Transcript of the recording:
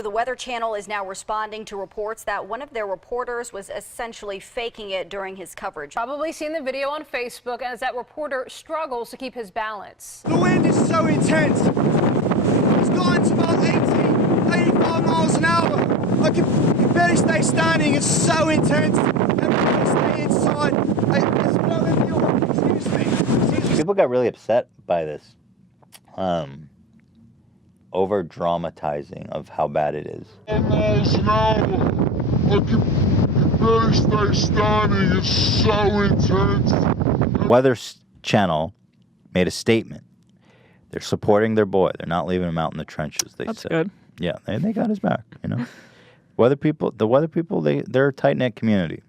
The Weather Channel is now responding to reports that one of their reporters was essentially faking it during his coverage. Probably seen the video on Facebook as that reporter struggles to keep his balance. The wind is so intense. It's gone to about 85 miles an hour. I can barely stay standing. It's so intense. Everybody stay inside. It's blowing me off. Excuse me. People got really upset by this. Over dramatizing of how bad it is. Miles an hour. I can barely stay standing. It's so intense. Weather Channel made a statement. They're supporting their boy. They're not leaving him out in the trenches. They That's said. good. Yeah, they got his back. You know, the weather people, they're a tight knit community.